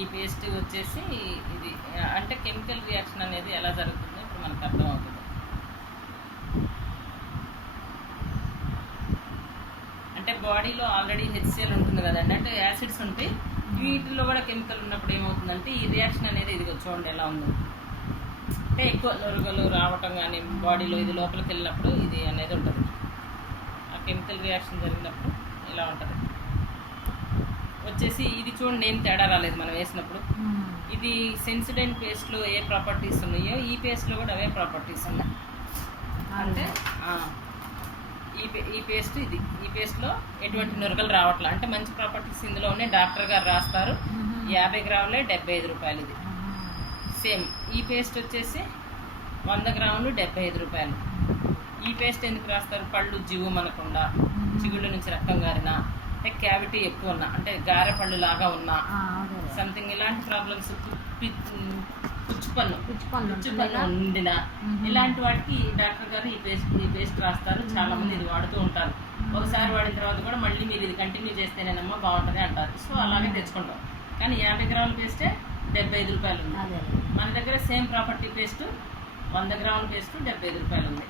ఈ పేస్ట్ వచ్చేసి ఇది అంటే కెమికల్ రియాక్షన్ అనేది ఎలా జరుగుతుందో ఇప్పుడు మనకు అర్థమవుతుంది. అంటే బాడీలో ఆల్రెడీ హెచ్సిఎల్ ఉంటుంది కదండి, అంటే యాసిడ్స్ ఉంటాయి. వీటిలో కూడా కెమికల్ ఉన్నప్పుడు ఏమవుతుందంటే ఈ రియాక్షన్ అనేది ఇది చూడండి ఎలా ఉందో. అంటే ఎక్కువ నొరుగులు రావటం కానీ బాడీలో ఇది లోపలికి వెళ్ళినప్పుడు ఇది అనేది ఉంటుంది. ఆ కెమికల్ రియాక్షన్ జరిగినప్పుడు ఇలా ఉంటుంది. వచ్చేసి ఇది చూడండి ఏం తేడా రాలేదు మనం వేసినప్పుడు. ఇది సెన్సిడెంట్ పేస్ట్లో ఏ ప్రాపర్టీస్ ఉన్నాయో ఈ పేస్ట్లో కూడా అవే ప్రాపర్టీస్ ఉన్నాయి. అంటే ఈ పేస్ట్ ఇది ఈ పేస్ట్లో ఎటువంటి నురగలు రావట్లేదు. అంటే మంచి ప్రాపర్టీస్ ఇందులో ఉన్నాయి. డాక్టర్ గారు రాస్తారు. 50 గ్రాములే 75 రూపాయలు. ఇది సేమ్ ఈ పేస్ట్ వచ్చేసి 100 గ్రాములు 75 రూపాయలు. ఈ పేస్ట్ ఎందుకు రాస్తారు? పళ్ళు జివ్వు మనకుండా, చిగుళ్ళ నుంచి రక్తం గారినా, అంటే క్యావిటీ ఎక్కువ ఉన్నా, అంటే గారె పళ్ళు లాగా ఉన్నా, సంథింగ్ ఇలాంటి ప్రాబ్లమ్స్, పుచ్చుపన్ను ఉండినా ఇలాంటి వాటికి డాక్టర్ గారు ఈ పేస్ట్ రాస్తారు. చాలా మంది ఇది వాడుతూ ఉంటారు. ఒకసారి వాడిన తర్వాత కూడా మళ్ళీ మీరు ఇది కంటిన్యూ చేస్తేనేనమ్మా బాగుంటుంది అంటారు. సో అలాగే తెచ్చుకుంటాం. కానీ 50 గ్రాముల పేస్టే 75 రూపాయలు ఉంది. మన దగ్గర సేమ్ ప్రాపర్టీ పేస్ట్ 100 గ్రాముల పేస్ట్ 75 రూపాయలు ఉంది.